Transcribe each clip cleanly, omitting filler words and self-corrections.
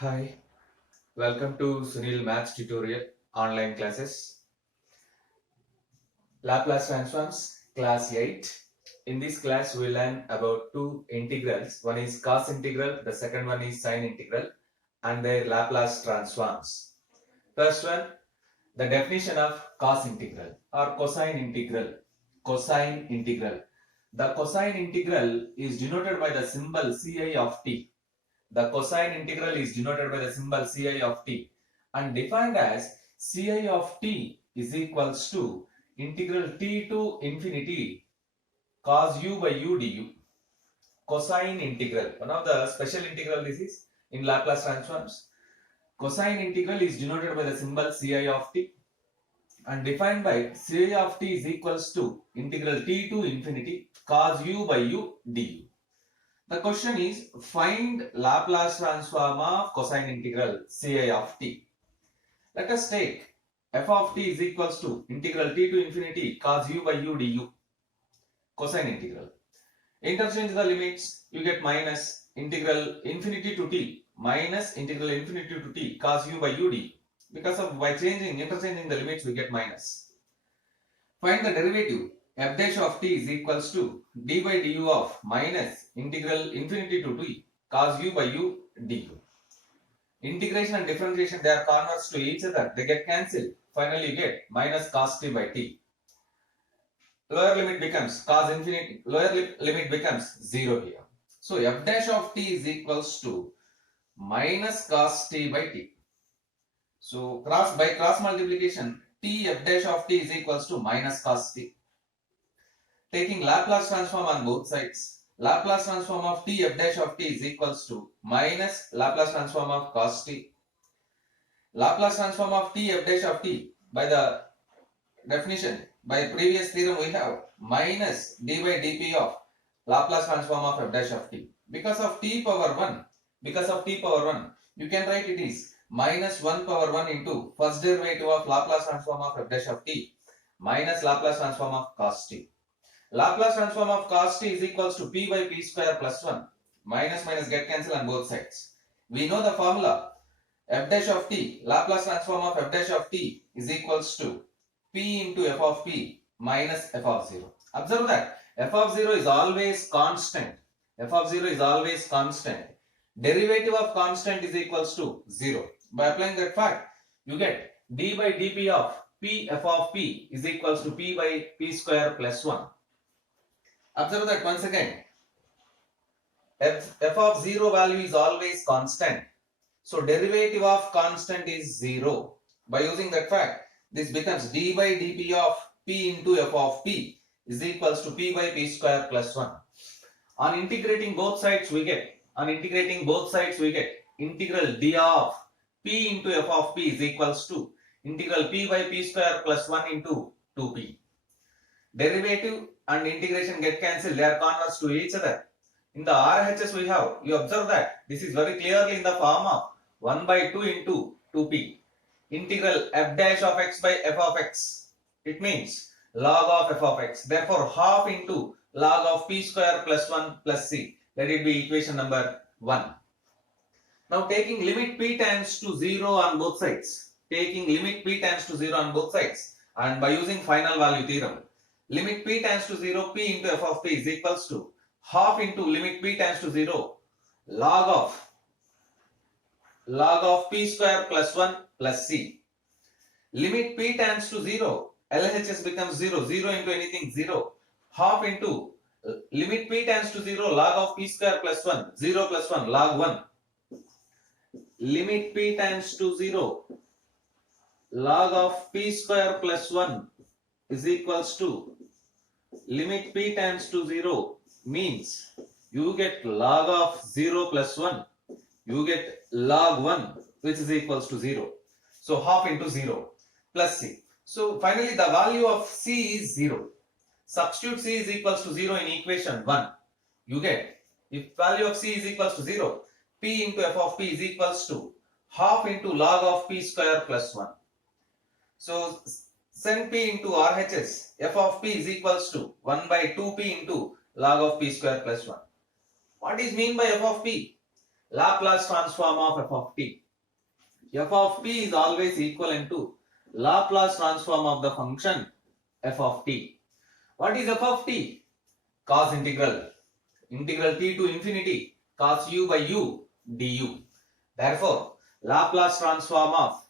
Hi, welcome to Sunil Maths tutorial online classes. Laplace transforms, class 8. In this class, we learn about two integrals. One is cos integral, the second one is sine integral, and their Laplace transforms. First one, the definition of cos integral or cosine integral. Cosine integral. The cosine integral is denoted by the symbol ci of t. The cosine integral is denoted by the symbol ci of t and defined as ci of t is equals to integral t to infinity cos u by u du. Cosine integral. One of the special integral this is in Laplace transforms. Cosine integral is denoted by the symbol ci of t and defined by ci of t is equals to integral t to infinity cos u by u du. The question is find Laplace transform of cosine integral ci of t. Let us take f of t is equals to integral t to infinity cos u by u du. Cosine integral. Interchange the limits, you get minus integral infinity to t minus integral infinity to t cos u by u du. Because of by interchanging the limits, we get minus. Find the derivative f dash of t is equals to d by du of minus integral infinity to t cos u by u du. Integration and differentiation, they are converse to each other, they get cancelled. Finally you get minus cos t by t. Lower limit becomes cos infinity, lower limit becomes 0 here. So f dash of t is equals to minus cos t by t. So by cross multiplication, t f dash of t is equals to minus cos t. Taking Laplace transform on both sides, Laplace transform of t f dash of t is equals to minus Laplace transform of cos t. Laplace transform of t f dash of t, by the definition, by previous theorem we have minus d by dp of Laplace transform of f dash of t. Because of t power 1, you can write it is minus 1 power 1 into first derivative of Laplace transform of f dash of t minus Laplace transform of cos t. Laplace transform of cos t is equals to p by p square plus 1. Minus minus get cancelled on both sides. We know the formula f dash of t, Laplace transform of f dash of t is equals to p into f of p minus f of 0. Observe that f of 0 is always constant. F of 0 is always constant. Derivative of constant is equals to 0. By applying that fact, you get d by dp of p f of p is equals to p by p square plus 1. Observe that once again, f of 0 value is always constant. So derivative of constant is 0. By using that fact, this becomes d by dp of p into f of p is equals to p by p square plus 1. On integrating both sides, we get integral d of p into f of p is equals to integral p by p square plus 1 into 2p. Derivative and integration get cancelled, they are converse to each other. In the RHS we have, you observe that this is very clearly in the form of 1 by 2 into 2p. Integral f dash of x by f of x. It means log of f of x. Therefore half into log of p square plus 1 plus c. Let it be equation number 1. Now taking limit p tends to 0 on both sides. And by using final value theorem, limit p tends to 0, p into f of p is equals to half into limit p tends to 0 log of p square plus 1 plus c. Limit p tends to 0, LHS becomes 0, 0 into anything 0, half into limit p tends to 0 log of p square plus 1, 0 plus 1 log 1. Limit p tends to 0 log of p square plus 1 is equals to limit p tends to 0 means you get log of 0 plus 1, you get log 1 which is equals to 0. So half into 0 plus c. So finally the value of c is 0. Substitute c is equals to 0 in equation 1. You get, if value of c is equals to 0, p into f of p is equals to half into log of p square plus 1. So send p into RHS, f of p is equals to 1 by 2p into log of p square plus 1. What is mean by f of p? Laplace transform of f of t. F of p is always equivalent to Laplace transform of the function f of t. What is f of t? Cos integral. Integral t to infinity cos u by u du. Therefore, Laplace transform of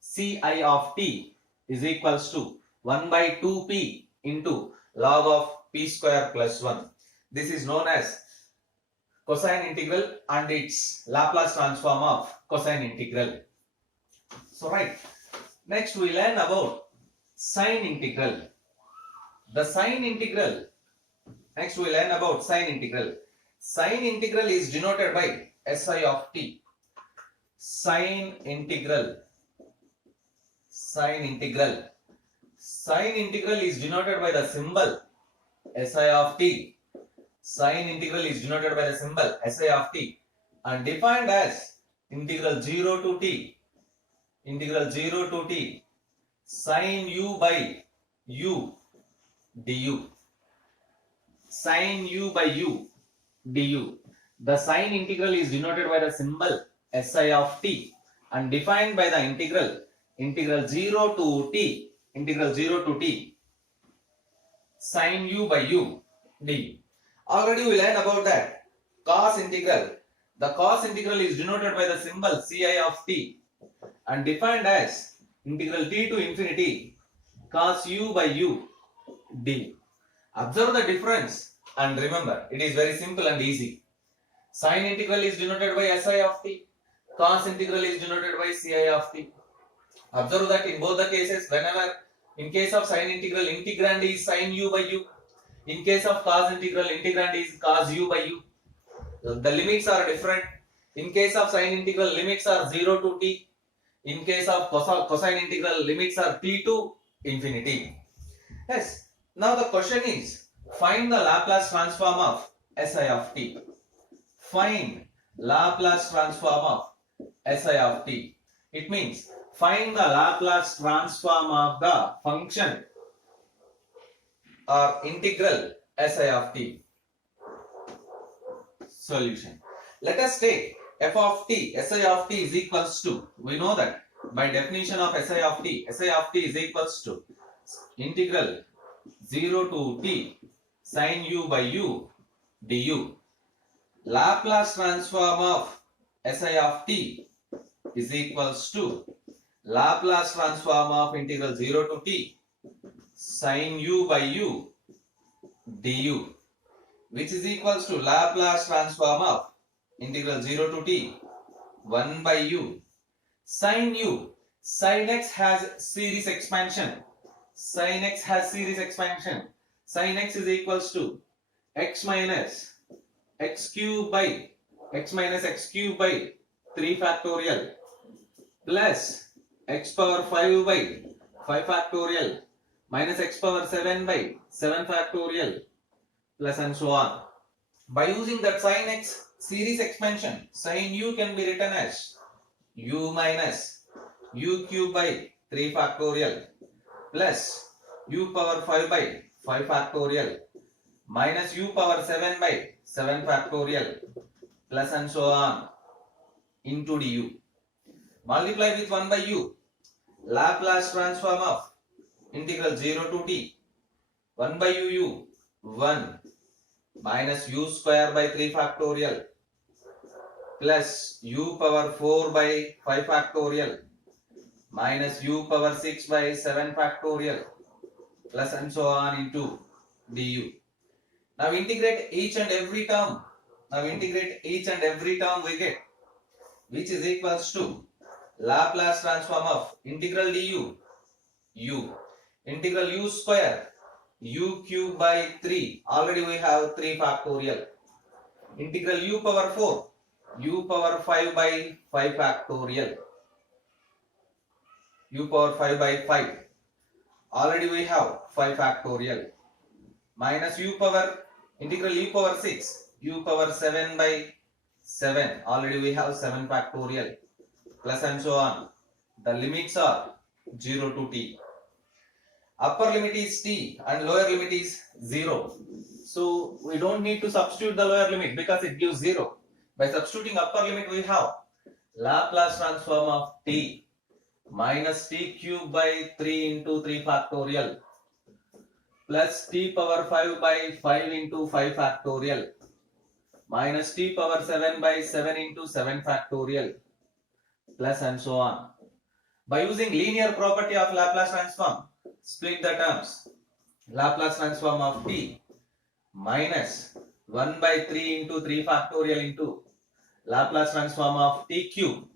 ci of t is equals to 1 by 2p into log of p square plus 1. This is known as cosine integral and its Laplace transform of cosine integral. So right, next we learn about sine integral. The sine integral, next we learn about sine integral. Sine integral is denoted by si of t. Sine integral. Sine integral. Sine integral is denoted by the symbol si of t. Sine integral is denoted by the symbol si of t and defined as integral 0 to t. Integral 0 to t sine u by u du. Sine u by u du. The sine integral is denoted by the symbol si of t and defined by the integral 0 to t sine u by u du. Already we learned about that cos integral. The cos integral is denoted by the symbol ci of t and defined as integral t to infinity cos u by u du. Observe the difference and remember, it is very simple and easy. Sine integral is denoted by si of t. Cos integral is denoted by ci of t. Observe that in both the cases, whenever in case of sine integral, integrand is sine u by u. In case of cos integral, integrand is cos u by u. The limits are different. In case of sine integral, limits are 0 to t. In case of cosine integral, limits are t to infinity. Yes. Now the question is, find the Laplace transform of si of t. Find Laplace transform of si of t. It means find the Laplace transform of the function or integral si of t. Solution. Let us take f of t, si of t is equals to, we know that by definition of si of t is equals to integral 0 to t sine u by u du. Laplace transform of si of t is equals to Laplace transform of integral 0 to t sine u by u du, which is equals to Laplace transform of integral 0 to t 1 by u sine u. Sin x has series expansion. Sin x has series expansion. Sin x is equals to x minus x cube by 3 factorial plus x power 5 by 5 factorial minus x power 7 by 7 factorial plus and so on. By using that sin x series expansion, sin u can be written as u minus u cube by 3 factorial plus u power 5 by 5 factorial minus u power 7 by 7 factorial plus and so on into du. Multiply with 1 by u. Laplace transform of integral 0 to t 1 by u 1 minus u square by 3 factorial plus u power 4 by 5 factorial minus u power 6 by 7 factorial plus and so on into du. Now integrate each and every term. We get, which is equals to Laplace transform of integral du u integral u square u cube by 3. Already we have 3 factorial. Integral u power 4 u power 5 by 5 factorial. U power 5 by 5. Already we have 5 factorial. Minus u power integral u power 6 u power 7 by 7. Already we have 7 factorial plus and so on. The limits are 0 to t. Upper limit is t and lower limit is 0. So we don't need to substitute the lower limit because it gives 0. By substituting upper limit, we have Laplace transform of t minus t cube by 3 into 3 factorial plus t power 5 by 5 into 5 factorial minus t power 7 by 7 into 7 factorial plus and so on. By using linear property of Laplace transform, split the terms. Laplace transform of t minus 1 by 3 into 3 factorial into Laplace transform of t cube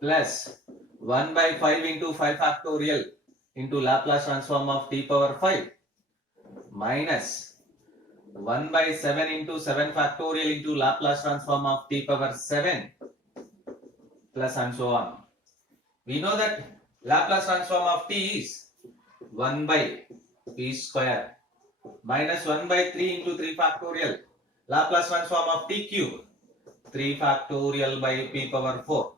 plus 1 by 5 into 5 factorial into Laplace transform of t power 5 minus 1 by 7 into 7 factorial into Laplace transform of t power 7 plus and so on. We know that Laplace transform of t is 1 by p square minus 1 by 3 into 3 factorial Laplace transform of t cube 3 factorial by p power 4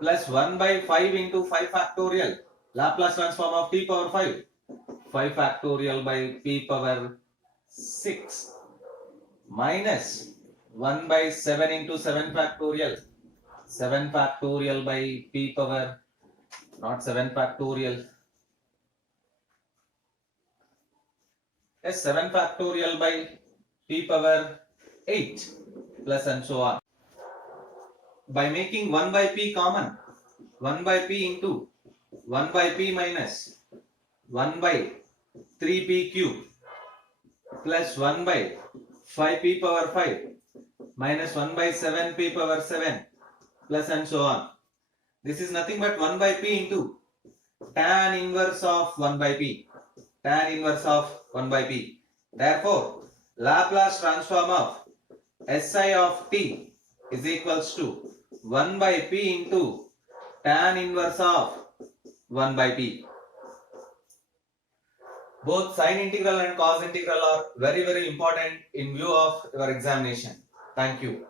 plus 1 by 5 into 5 factorial Laplace transform of t power 5 5 factorial by p power 6 minus 1 by 7 into 7 factorial 7 factorial by p power not 7 factorial 7 factorial by p power 8 plus and so on. By making 1 by p common, 1 by p into 1 by p minus 1 by 3p cube plus 1 by 5p power 5 minus 1 by 7p power 7 plus and so on. This is nothing but 1 by p into tan inverse of 1 by p. Tan inverse of 1 by p. Therefore, Laplace transform of SI of t is equals to 1 by p into tan inverse of 1 by p. Both sine integral and cos integral are very important in view of your examination. Thank you.